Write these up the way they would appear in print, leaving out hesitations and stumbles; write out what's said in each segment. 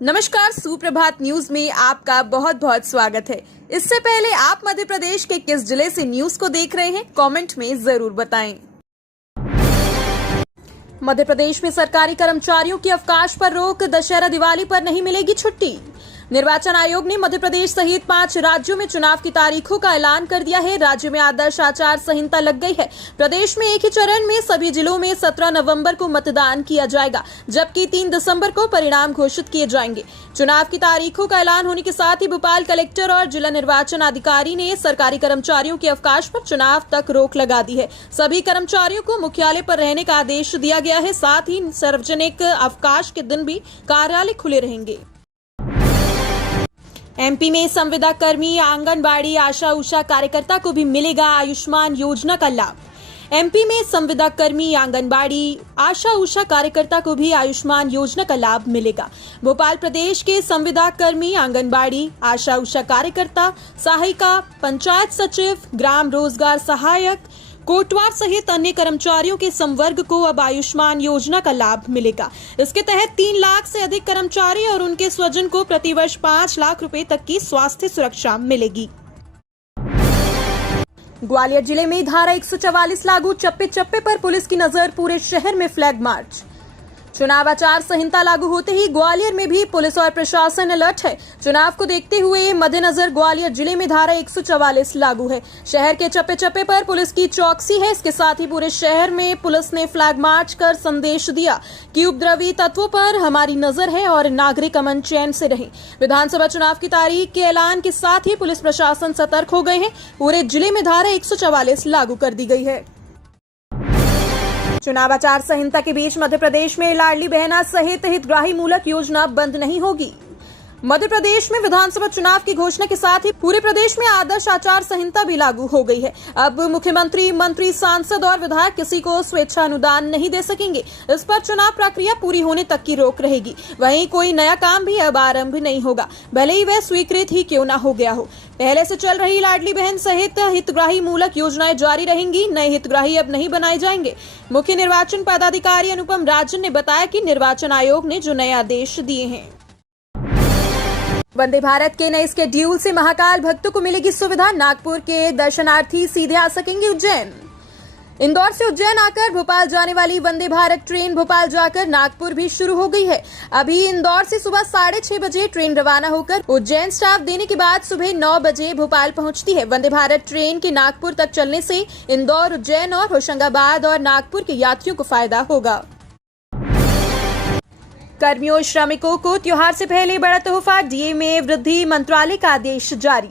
नमस्कार, सुप्रभात न्यूज में आपका बहुत बहुत स्वागत है। इससे पहले आप मध्य प्रदेश के किस जिले से न्यूज को देख रहे हैं, कमेंट में जरूर बताएं। मध्य प्रदेश में सरकारी कर्मचारियों की अवकाश पर रोक, दशहरा दिवाली पर नहीं मिलेगी छुट्टी। निर्वाचन आयोग ने मध्य प्रदेश सहित 5 राज्यों में चुनाव की तारीखों का ऐलान कर दिया है। राज्य में आदर्श आचार संहिता लग गई है। प्रदेश में एक ही चरण में सभी जिलों में 17 नवंबर को मतदान किया जाएगा, जबकि 3 दिसंबर को परिणाम घोषित किए जाएंगे। चुनाव की तारीखों का ऐलान होने के साथ ही भोपाल कलेक्टर और जिला निर्वाचन अधिकारी ने सरकारी कर्मचारियों के अवकाश पर चुनाव तक रोक लगा दी है। सभी कर्मचारियों को मुख्यालय पर रहने का आदेश दिया गया है। साथ ही सार्वजनिक अवकाश के दिन भी कार्यालय खुले रहेंगे। एमपी में संविदा कर्मी, आंगनबाड़ी, आशा उषा कार्यकर्ता को भी मिलेगा आयुष्मान योजना का लाभ। एमपी में संविदा कर्मी, आंगनबाड़ी, आशा उषा कार्यकर्ता को भी आयुष्मान योजना का लाभ मिलेगा। भोपाल प्रदेश के संविदा कर्मी, आंगनबाड़ी, आशा उषा कार्यकर्ता, सहायिका, पंचायत सचिव, ग्राम रोजगार सहायक, कोटवार सहित अन्य कर्मचारियों के संवर्ग को अब आयुष्मान योजना का लाभ मिलेगा। इसके तहत 3 लाख से अधिक कर्मचारी और उनके स्वजन को प्रतिवर्ष 5 लाख रुपए तक की स्वास्थ्य सुरक्षा मिलेगी। ग्वालियर जिले में धारा 144 लागू, चप्पे चप्पे पर पुलिस की नजर, पूरे शहर में फ्लैग मार्च। चुनाव आचार संहिता लागू होते ही ग्वालियर में भी पुलिस और प्रशासन अलर्ट है। चुनाव को देखते हुए मद्देनजर ग्वालियर जिले में धारा 144 लागू है। शहर के चप्पे चप्पे पर पुलिस की चौकसी है। इसके साथ ही पूरे शहर में पुलिस ने फ्लैग मार्च कर संदेश दिया कि उपद्रवी तत्वों पर हमारी नजर है और नागरिक अमन चैन से रहें। विधानसभा चुनाव की तारीख के ऐलान के साथ ही पुलिस प्रशासन सतर्क हो गए हैं। पूरे जिले में धारा 144 लागू कर दी गई है। चुनाव आचार संहिता के बीच मध्य प्रदेश में लाडली बहना सहित हितग्राही मूलक योजना बंद नहीं होगी। मध्य प्रदेश में विधानसभा चुनाव की घोषणा के साथ ही पूरे प्रदेश में आदर्श आचार संहिता भी लागू हो गई है। अब मुख्यमंत्री, मंत्री, सांसद और विधायक किसी को स्वेच्छा अनुदान नहीं दे सकेंगे। इस पर चुनाव प्रक्रिया पूरी होने तक की रोक रहेगी। वहीं कोई नया काम भी अब आरंभ नहीं होगा, भले ही वह स्वीकृत ही क्यों न हो गया हो। पहले से चल रही लाडली बहन सहित हितग्राही मूलक योजनाएं जारी रहेंगी। नए हितग्राही अब नहीं बनाए जाएंगे। मुख्य निर्वाचन पदाधिकारी अनुपम राजन ने बताया कि निर्वाचन आयोग ने जो नए आदेश दिए हैं। वंदे भारत के नए शेड्यूल से महाकाल भक्तों को मिलेगी सुविधा। नागपुर के दर्शनार्थी सीधे आ सकेंगे उज्जैन। इंदौर से उज्जैन आकर भोपाल जाने वाली वंदे भारत ट्रेन भोपाल जाकर नागपुर भी शुरू हो गई है। अभी इंदौर से सुबह 6:30 बजे ट्रेन रवाना होकर उज्जैन स्टॉप देने के बाद सुबह 9 बजे भोपाल पहुंचती है। वंदे भारत ट्रेन के नागपुर तक चलने से इंदौर, उज्जैन और होशंगाबाद और नागपुर के यात्रियों को फायदा होगा। कर्मियों और श्रमिकों को त्योहार से पहले बड़ा तोहफा, डीए में वृद्धि, मंत्रालय का आदेश जारी।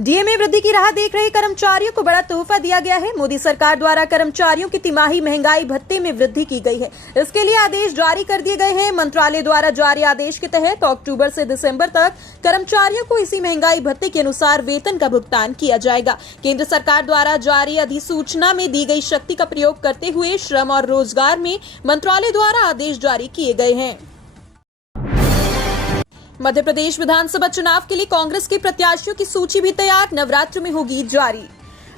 डीए में वृद्धि की राह देख रहे कर्मचारियों को बड़ा तोहफा दिया गया है। मोदी सरकार द्वारा कर्मचारियों की तिमाही महंगाई भत्ते में वृद्धि की गई है। इसके लिए आदेश जारी कर दिए गए हैं। मंत्रालय द्वारा जारी आदेश के तहत अक्टूबर से दिसंबर तक कर्मचारियों को इसी महंगाई भत्ते के अनुसार वेतन का भुगतान किया जाएगा। केंद्र सरकार द्वारा जारी अधिसूचना में दी गई शक्ति का प्रयोग करते हुए श्रम और रोजगार में मंत्रालय द्वारा आदेश जारी किए गए हैं। मध्य प्रदेश विधानसभा चुनाव के लिए कांग्रेस के प्रत्याशियों की सूची भी तैयार, नवरात्र में होगी जारी।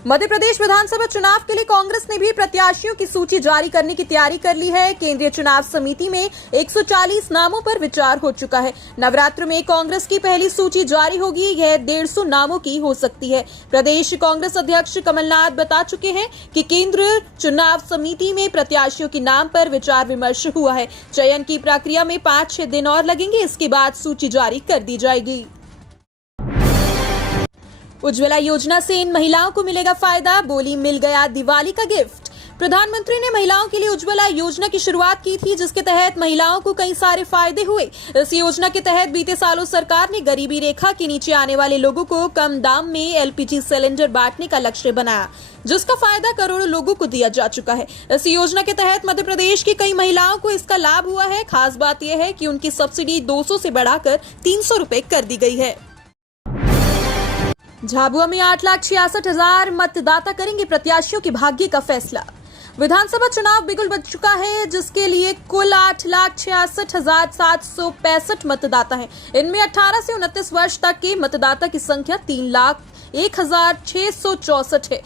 मध्य प्रदेश विधानसभा चुनाव के लिए कांग्रेस ने भी प्रत्याशियों की सूची जारी करने की तैयारी कर ली है। केंद्रीय चुनाव समिति में 140 नामों पर विचार हो चुका है। नवरात्र में कांग्रेस की पहली सूची जारी होगी। यह 150 नामों की हो सकती है। प्रदेश कांग्रेस अध्यक्ष कमलनाथ बता चुके हैं कि केंद्रीय चुनाव समिति में प्रत्याशियों के नाम पर विचार विमर्श हुआ है। चयन की प्रक्रिया में 5-6 दिन और लगेंगे। इसके बाद सूची जारी कर दी जाएगी। उज्ज्वला योजना से इन महिलाओं को मिलेगा फायदा, बोली मिल गया दिवाली का गिफ्ट। प्रधानमंत्री ने महिलाओं के लिए उज्ज्वला योजना की शुरुआत की थी, जिसके तहत महिलाओं को कई सारे फायदे हुए। इस योजना के तहत बीते सालों सरकार ने गरीबी रेखा के नीचे आने वाले लोगों को कम दाम में एलपीजी सिलेंडर बांटने का लक्ष्य बनाया, जिसका फायदा करोड़ों लोगों को दिया जा चुका है। इस योजना के तहत मध्य प्रदेश की कई महिलाओं को इसका लाभ हुआ है। खास बात यह है कि उनकी सब्सिडी 200 से बढ़ाकर 300 रुपए कर दी गई है। झाबुआ में 8,66,000 मतदाता करेंगे प्रत्याशियों के भाग्य का फैसला। विधानसभा चुनाव बिगुल बज चुका है, जिसके लिए कुल 8,66,765 मतदाता हैं। इनमें 18 से 29 वर्ष तक के मतदाता की संख्या 3 लाख 1664 है।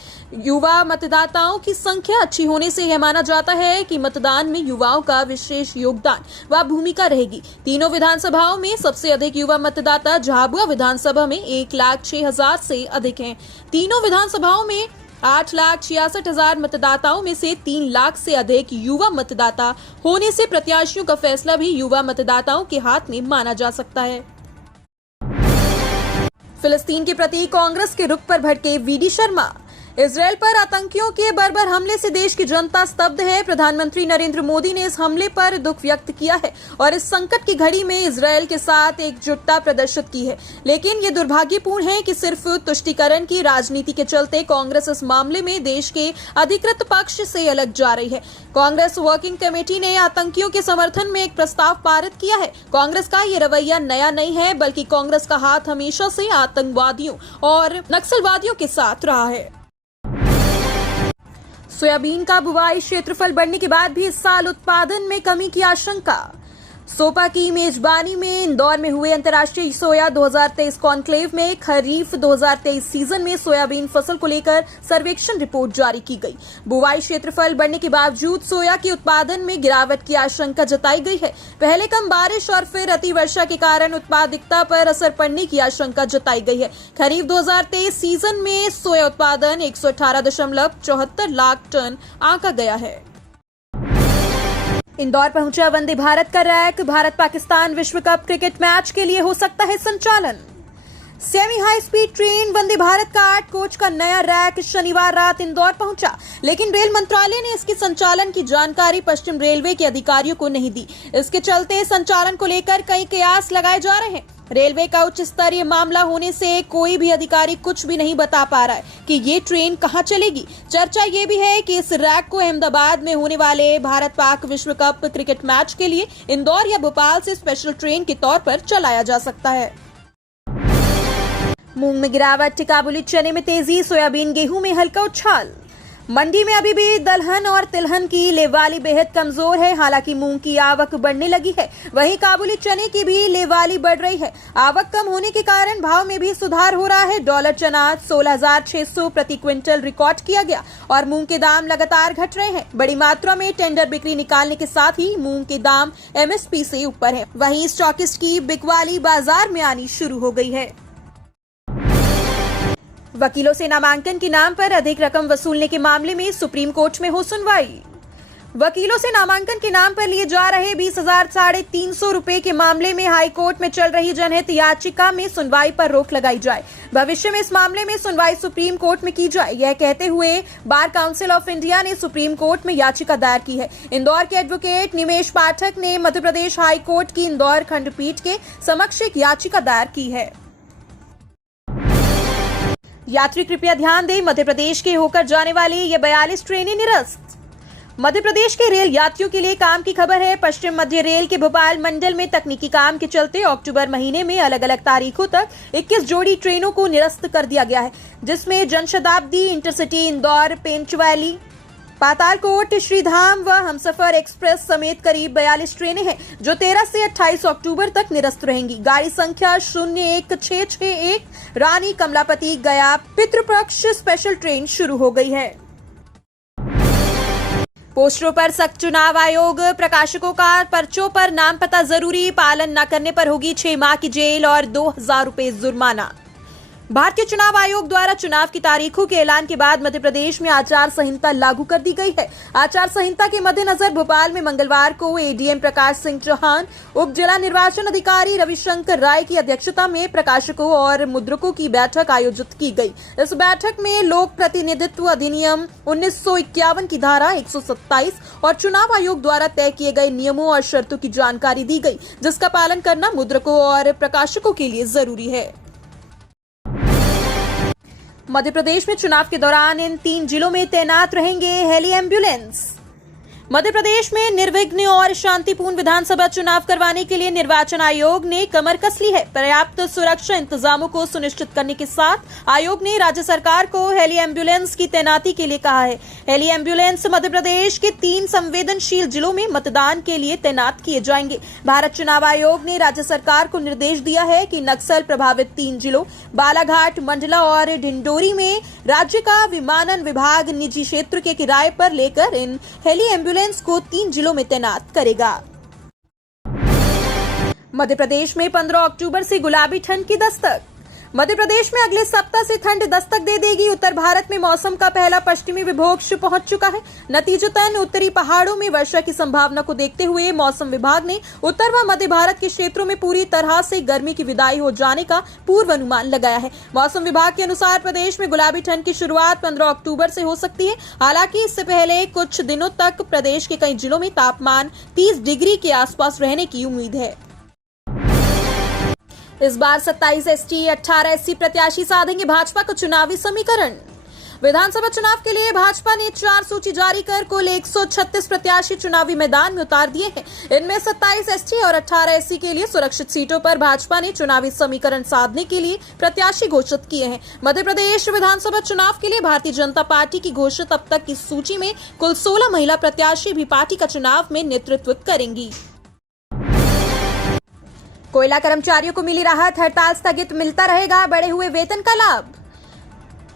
युवा मतदाताओं की संख्या अच्छी होने से यह माना जाता है कि मतदान में युवाओं का विशेष योगदान व भूमिका रहेगी। तीनों विधानसभाओं में सबसे अधिक युवा मतदाता झाबुआ विधानसभा में 1,06,000 से अधिक हैं। तीनों विधानसभाओं में 8,66,000 मतदाताओं में से 3 लाख से अधिक युवा मतदाता होने से प्रत्याशियों का फैसला भी युवा मतदाताओं के हाथ में माना जा सकता है। फिलिस्तीन के प्रति कांग्रेस के रुख पर भड़के वीडी शर्मा। इजरायल पर आतंकियों के बर्बर हमले से देश की जनता स्तब्ध है। प्रधानमंत्री नरेंद्र मोदी ने इस हमले पर दुख व्यक्त किया है और इस संकट की घड़ी में इजरायल के साथ एकजुटता प्रदर्शित की है। लेकिन ये दुर्भाग्यपूर्ण है कि सिर्फ तुष्टीकरण की राजनीति के चलते कांग्रेस इस मामले में देश के अधिकृत पक्ष से अलग जा रही है। कांग्रेस वर्किंग कमेटी ने आतंकियों के समर्थन में एक प्रस्ताव पारित किया है। कांग्रेस का ये रवैया नया नहीं है, बल्कि कांग्रेस का हाथ हमेशा से आतंकवादियों और नक्सलवादियों के साथ रहा है। सोयाबीन का बुवाई क्षेत्रफल बढ़ने के बाद भी इस साल उत्पादन में कमी की आशंका। सोपा की मेजबानी में इंदौर में हुए अंतर्राष्ट्रीय सोया 2023 कॉन्क्लेव में खरीफ 2023 सीजन में सोयाबीन फसल को लेकर सर्वेक्षण रिपोर्ट जारी की गई। बुवाई क्षेत्रफल बढ़ने के बावजूद सोया के उत्पादन में गिरावट की आशंका जताई गई है। पहले कम बारिश और फिर अति वर्षा के कारण उत्पादकता पर असर पड़ने की आशंका जताई गई है। खरीफ 2023 सीजन में सोया उत्पादन 118.74 लाख टन आंका गया है। इंदौर पहुंचा वंदे भारत का रैक। भारत पाकिस्तान विश्व कप क्रिकेट मैच के लिए हो सकता है संचालन। Semi high speed train Vande Bharat का 8 कोच का नया रैक शनिवार रात इंदौर पहुंचा, लेकिन रेल मंत्रालय ने इसके संचालन की जानकारी पश्चिम रेलवे के अधिकारियों को नहीं दी। इसके चलते संचालन को लेकर कई कयास लगाए जा रहे हैं। रेलवे का उच्च स्तरीय मामला होने से कोई भी अधिकारी कुछ भी नहीं बता पा रहा है कि ये ट्रेन कहां चलेगी। चर्चा ये भी है कि इस रैक को अहमदाबाद में होने वाले भारत पाक विश्व कप क्रिकेट मैच के लिए इंदौर या भोपाल से स्पेशल ट्रेन के तौर पर चलाया जा सकता है। मूंग में गिरावट, काबुली चने में तेजी, सोयाबीन गेहूं में हल्का उछाल। मंडी में अभी भी दलहन और तिलहन की लेवाली बेहद कमजोर है। हालांकि मूंग की आवक बढ़ने लगी है, वहीं काबुली चने की भी लेवाली बढ़ रही है। आवक कम होने के कारण भाव में भी सुधार हो रहा है। डॉलर चना 16,600 प्रति क्विंटल रिकॉर्ड किया गया और मूंग के दाम लगातार घट रहे हैं। बड़ी मात्रा में टेंडर बिक्री निकालने के साथ ही मूंग के दाम MSP से ऊपर है। वहीं स्टॉकिस्ट की बिकवाली बाजार में आनी शुरू हो गई है। वकीलों से नामांकन के नाम पर अधिक रकम वसूलने के मामले में सुप्रीम कोर्ट में हो सुनवाई। वकीलों से नामांकन के नाम पर लिए जा रहे 20,350 रुपए के मामले में हाई कोर्ट में चल रही जनहित याचिका में सुनवाई पर रोक लगाई जाए। भविष्य में इस मामले में सुनवाई सुप्रीम कोर्ट में की जाए, यह कहते हुए बार काउंसिल ऑफ इंडिया ने सुप्रीम कोर्ट में याचिका दायर की है। इंदौर के एडवोकेट निमेश पाठक ने मध्य प्रदेश हाई कोर्ट की इंदौर खंडपीठ के समक्ष एक याचिका दायर की है। यात्री कृपया ध्यान दें, मध्य प्रदेश के होकर जाने वाली ये 42 ट्रेनें निरस्त। मध्य प्रदेश के रेल यात्रियों के लिए काम की खबर है। पश्चिम मध्य रेल के भोपाल मंडल में तकनीकी काम के चलते अक्टूबर महीने में अलग अलग तारीखों तक 21 जोड़ी ट्रेनों को निरस्त कर दिया गया है, जिसमें जनशताब्दी, इंटरसिटी इंदौर पेंचवैली, पातालकोट, श्रीधाम व हमसफर एक्सप्रेस समेत करीब 42 ट्रेनें हैं, जो 13 से 28 अक्टूबर तक निरस्त रहेंगी। गाड़ी संख्या 01661 रानी कमलापति गया पितृपक्ष स्पेशल ट्रेन शुरू हो गई है। पोस्टरों पर सख्त, चुनाव आयोग प्रकाशकों का पर्चों पर नाम पता जरूरी, पालन न करने पर होगी 6 माह की जेल और 2,000 रुपए जुर्माना। भारतीय चुनाव आयोग द्वारा चुनाव की तारीखों के ऐलान के बाद मध्य प्रदेश में आचार संहिता लागू कर दी गई है। आचार संहिता के मद्देनजर भोपाल में मंगलवार को एडीएम प्रकाश सिंह चौहान, उप जिला निर्वाचन अधिकारी रविशंकर राय की अध्यक्षता में प्रकाशकों और मुद्रकों की बैठक आयोजित की गई। इस बैठक में लोक प्रतिनिधित्व अधिनियम 1951 की धारा 127 और चुनाव आयोग द्वारा तय किए गए नियमों और शर्तों की जानकारी दी गई, जिसका पालन करना मुद्रकों और प्रकाशकों के लिए जरूरी है। मध्य प्रदेश में चुनाव के दौरान इन 3 जिलों में तैनात रहेंगे हेली एम्बुलेंस। मध्य प्रदेश में निर्विघ्न और शांतिपूर्ण विधानसभा चुनाव करवाने के लिए निर्वाचन आयोग ने कमर कस ली है। पर्याप्त सुरक्षा इंतजामों को सुनिश्चित करने के साथ आयोग ने राज्य सरकार को हेली एम्बुलेंस की तैनाती के लिए कहा है। हेली एम्बुलेंस मध्य प्रदेश के 3 संवेदनशील जिलों में मतदान के लिए तैनात किए जाएंगे। भारत चुनाव आयोग ने राज्य सरकार को निर्देश दिया है कि नक्सल प्रभावित 3 जिलों बालाघाट, मंडला और ढिंडोरी में राज्य का विमानन विभाग निजी क्षेत्र के किराए पर लेकर इन हेली एम्बुलेंस को 3 जिलों में तैनात करेगा। मध्य प्रदेश में 15 अक्टूबर से गुलाबी ठंड की दस्तक। मध्य प्रदेश में अगले सप्ताह से ठंड दस्तक दे देगी। उत्तर भारत में मौसम का पहला पश्चिमी विक्षोभ पहुंच चुका है। नतीजतन उत्तरी पहाड़ों में वर्षा की संभावना को देखते हुए मौसम विभाग ने उत्तर व मध्य भारत के क्षेत्रों में पूरी तरह से गर्मी की विदाई हो जाने का पूर्वानुमान लगाया है। मौसम विभाग के अनुसार प्रदेश में गुलाबी ठंड की शुरुआत 15 अक्टूबर से हो सकती है। हालांकि इससे पहले कुछ दिनों तक प्रदेश के कई जिलों में तापमान 30 डिग्री के आसपास रहने की उम्मीद है। इस बार 27 एसटी 18 एससी प्रत्याशी साधेंगे भाजपा का चुनावी समीकरण। विधानसभा चुनाव के लिए भाजपा ने 4 सूची जारी कर कुल 136 प्रत्याशी चुनावी मैदान में उतार दिए हैं। इनमें 27 एसटी और 18 एससी के लिए सुरक्षित सीटों पर भाजपा ने चुनावी समीकरण साधने के लिए प्रत्याशी घोषित किए हैं। मध्य प्रदेश विधानसभा चुनाव के लिए भारतीय जनता पार्टी की घोषित अब तक की सूची में कुल 16 महिला प्रत्याशी भी पार्टी का चुनाव में नेतृत्व करेंगी। कोयला कर्मचारियों को मिली राहत, हड़ताल स्थगित, मिलता रहेगा बढ़े हुए वेतन का लाभ।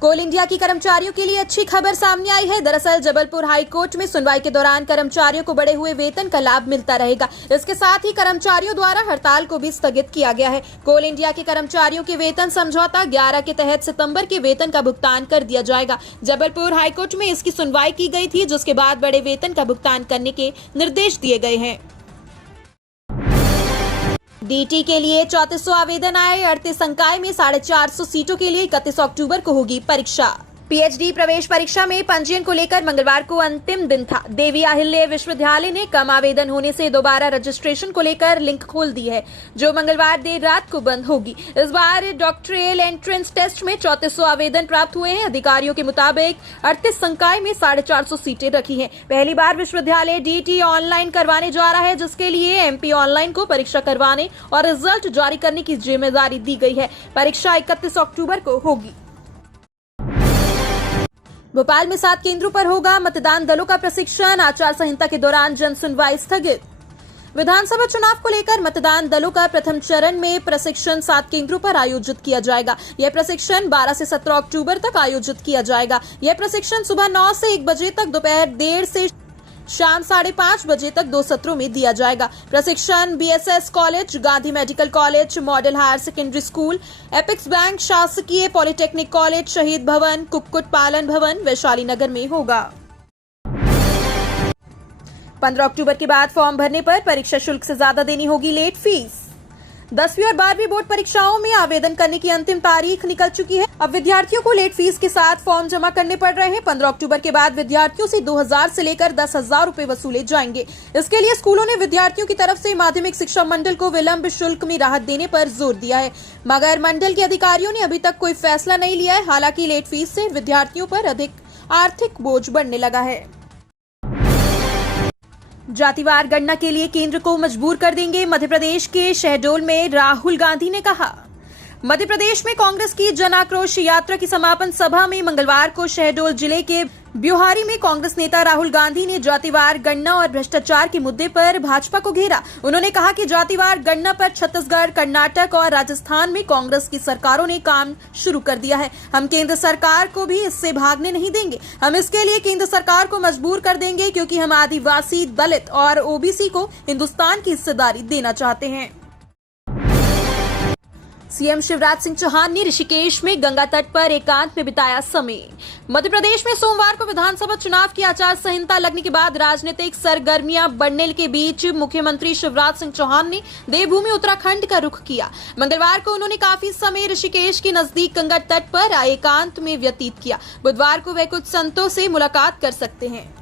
कोल इंडिया की कर्मचारियों के लिए अच्छी खबर सामने आई है। दरअसल जबलपुर हाई कोर्ट में सुनवाई के दौरान कर्मचारियों को बढ़े हुए वेतन का लाभ मिलता रहेगा। इसके साथ ही कर्मचारियों द्वारा हड़ताल को भी स्थगित किया गया है। कोल इंडिया के कर्मचारियों के वेतन समझौता 11 के तहत सितंबर के वेतन का भुगतान कर दिया जाएगा। जबलपुर हाईकोर्ट में इसकी सुनवाई की गई थी, जिसके बाद बड़े वेतन का भुगतान करने के निर्देश दिए गए हैं। डीटी के लिए 3400 आवेदन आए। 38 संकाय में 450 सीटों के लिए 31 अक्टूबर को होगी परीक्षा। पीएचडी प्रवेश परीक्षा में पंजीयन को लेकर मंगलवार को अंतिम दिन था। देवी अहिल्या विश्वविद्यालय ने कम आवेदन होने से दोबारा रजिस्ट्रेशन को लेकर लिंक खोल दी है, जो मंगलवार देर रात को बंद होगी। इस बार डॉक्टोरल एंट्रेंस टेस्ट में 3400 आवेदन प्राप्त हुए हैं। अधिकारियों के मुताबिक 38 संकाय में 450 सीटें रखी हैं। पहली बार विश्वविद्यालय डीटी ऑनलाइन करवाने जा रहा है, जिसके लिए एमपी ऑनलाइन को परीक्षा करवाने और रिजल्ट जारी करने की जिम्मेदारी दी गई है। परीक्षा 31 अक्टूबर को होगी। भोपाल में 7 केंद्रों पर होगा मतदान दलों का प्रशिक्षण। आचार संहिता के दौरान जन सुनवाई स्थगित। विधानसभा चुनाव को लेकर मतदान दलों का प्रथम चरण में प्रशिक्षण 7 केंद्रों पर आयोजित किया जाएगा। यह प्रशिक्षण 12 से 17 अक्टूबर तक आयोजित किया जाएगा। यह प्रशिक्षण सुबह 9 से 1 बजे तक, दोपहर 1:30 से शाम 5:30 बजे तक 2 सत्रों में दिया जाएगा। प्रशिक्षण BSS College, Gandhi Medical College, Model Higher Secondary School, Apex Bank, शासकीय पॉलिटेक्निक कॉलेज, शहीद भवन, कुक्कुट पालन भवन, वैशाली नगर में होगा। 15 अक्टूबर के बाद फॉर्म भरने पर परीक्षा शुल्क से ज्यादा देनी होगी लेट फीस। 10वीं और 12वीं बोर्ड परीक्षाओं में आवेदन करने की अंतिम तारीख निकल चुकी है। अब विद्यार्थियों को लेट फीस के साथ फॉर्म जमा करने पड़ रहे हैं। 15 अक्टूबर के बाद विद्यार्थियों से 2000 से लेकर 10,000 रुपए वसूले जाएंगे। इसके लिए स्कूलों ने विद्यार्थियों की तरफ से माध्यमिक शिक्षा मंडल को विलंब शुल्क में राहत देने पर जोर दिया है, मगर मंडल के अधिकारियों ने अभी तक कोई फैसला नहीं लिया है। हालांकि लेट फीस से विद्यार्थियों पर अधिक आर्थिक बोझ बढ़ने लगा है। जातिवार गणना के लिए केंद्र को मजबूर कर देंगे, मध्य प्रदेश के शहडोल में राहुल गांधी ने कहा। मध्य प्रदेश में कांग्रेस की जन आक्रोश यात्रा की समापन सभा में मंगलवार को शहडोल जिले के ब्योहारी में कांग्रेस नेता राहुल गांधी ने जातिवार गणना और भ्रष्टाचार के मुद्दे पर भाजपा को घेरा। उन्होंने कहा कि जातिवार गणना पर छत्तीसगढ़, कर्नाटक और राजस्थान में कांग्रेस की सरकारों ने काम शुरू कर दिया है। हम केंद्र सरकार को भी इससे भागने नहीं देंगे। हम इसके लिए केंद्र सरकार को मजबूर कर देंगे, क्योंकि हम आदिवासी, दलित और ओबीसी को हिंदुस्तान की हिस्सेदारी देना चाहते हैं। सीएम शिवराज सिंह चौहान ने ऋषिकेश में गंगा तट पर एकांत में बिताया समय। मध्य प्रदेश में सोमवार को विधानसभा चुनाव की आचार संहिता लगने के बाद राजनीतिक सरगर्मियां बढ़ने के बीच मुख्यमंत्री शिवराज सिंह चौहान ने देवभूमि उत्तराखंड का रुख किया। मंगलवार को उन्होंने काफी समय ऋषिकेश के नजदीक गंगा तट पर एकांत में व्यतीत किया। बुधवार को वे कुछ संतों से मुलाकात कर सकते हैं।